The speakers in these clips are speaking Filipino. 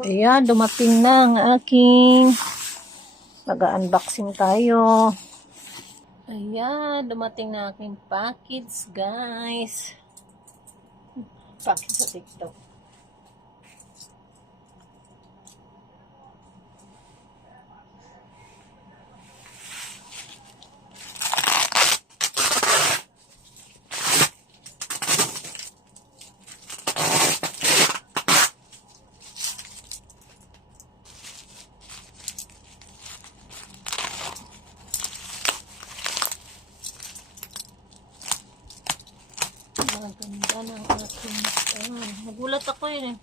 Ayan, dumating na ang aking mag-unboxing tayo. Ayan, dumating na aking package, guys. Package sa TikTok. Maganda ng aking nagulat ako yun eh.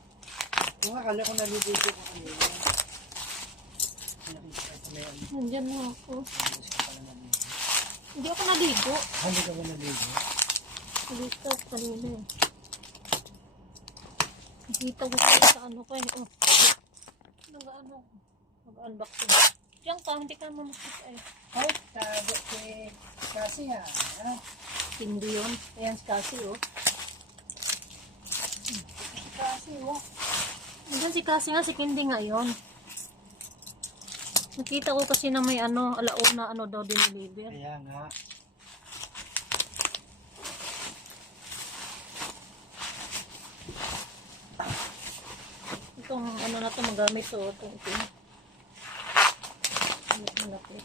Kung akala ko naliligo ko kanina. Nandiyan na ako. Hindi ako naligo. Hindi ka ba naligo? Naligo ako kanina eh. Nakita ko sa ano ko eh. Oh. Mag-unboxing. Diyan ka, hindi ka mamakita eh. Ay, tago kasi ha. Hindi yun. Ayan si Cassie oh. Kasi oh. Nandiyan si Cassie nga, si Kindi nga yun. Nakita ko kasi na may alauna daw diniliver. Kaya nga. Itong na to magamit to. Ito. Malapit.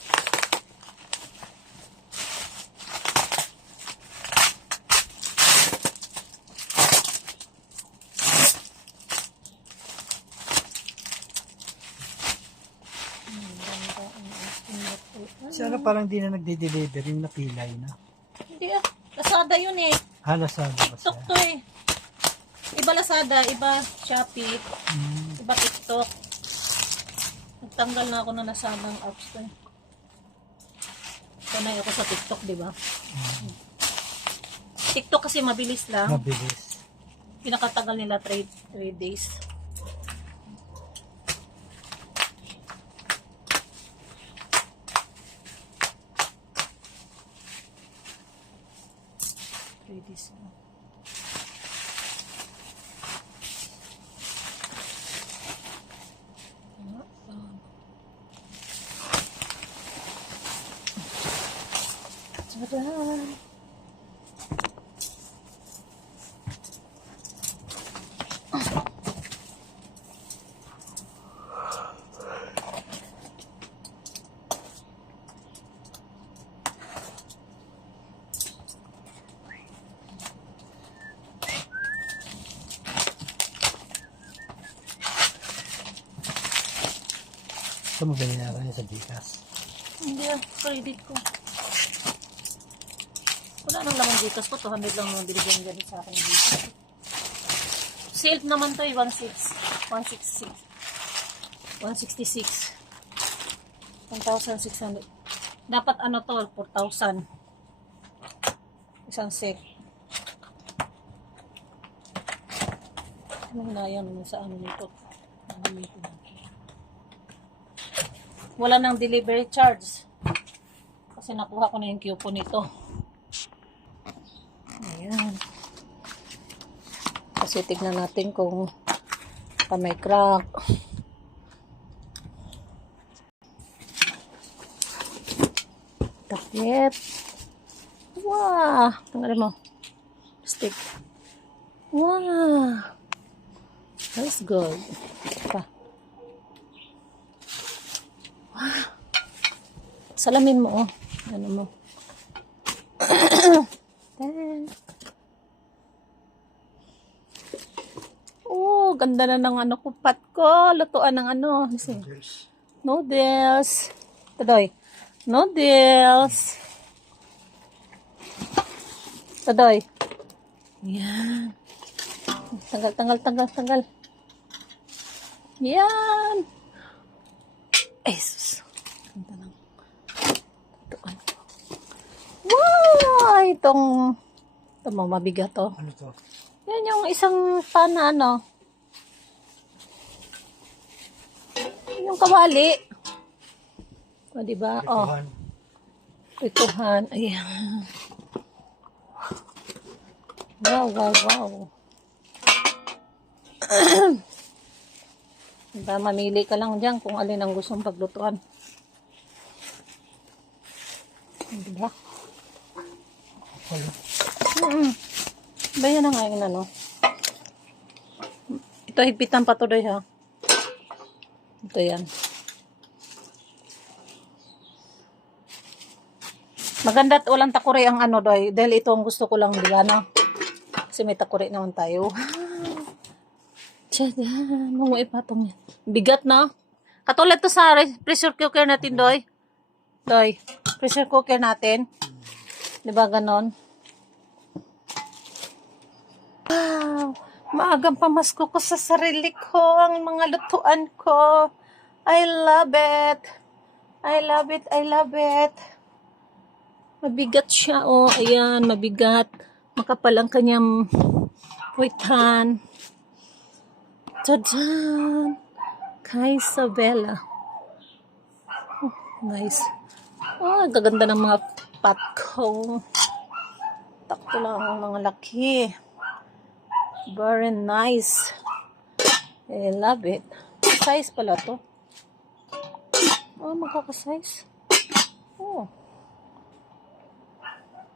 Sana parang di na nagde-deliver yung napilay na. Hindi ah. Lazada yun eh. Halasada ba TikTok siya? to eh. Iba Lazada, iba Shopee, iba TikTok. Nagtanggal na ako ng Lazada ng apps to eh. Sanay ako sa TikTok, di ba? TikTok kasi mabilis lang. Mabilis. Pinakatagal nila 3 days. This one. Tadaan! Ito mo binayaran niya sa Gcash. Hindi ah, credit ko. Wala nang lamang Gcash ko, 200 lang naman binigyan ganit sa akin ng Gcash. Sale naman to eh, 166. 1,600. Dapat to, 4,000. Isang set. Ano na yan sa nito? Wala nang delivery charge. Kasi nakuha ko na yung coupon nito. Ayan. Kasi tignan natin kung may crack. Takip. Wow! Tanggalin mo. Stick. Wow! That's good. Pa. Wow! Salamin mo, oh. Ano mo? Oh, ganda na ng kupat ko. Lutuan ng noodles. Tadoy. Noodles. Tadoy. Yan. Tanggal. Yan. Ay, sus. Ganda ng lutuan ko. Wow! Ito mabigat to. Ano to? Yan yung isang pan na yung kawali. O, diba? Oh. Ituhan. Ayan. Wow. Diba, mamili ka lang dyan kung alin ang gustong paglutuan. Diba? Ba yan na nga yung ano. Ito, higpitan pa to doy ha. Ito yan. Maganda't walang takuri ang ano doy. Dahil ito ang gusto ko lang bilana. Kasi may takuri naman tayo. Tiyan, mga ipatong yan. Bigat na. Katulad to sa pressure cooker natin doy. Doy, pressure cooker natin. Diba ganon? Wow! Maagang pamasko ko sa sarili ko ang mga lutuan ko. I love it. I love it. I love it. Mabigat siya, oh. Ayan, mabigat. Makapal ang kanyang puwitan. Tadaan! Kay Isabella. Oh, nice. Oh, gaganda ng mga pot ko. Takto lang ang mga laki. Very nice. I love it. Size pala to. Oh, magkakasize. Oh.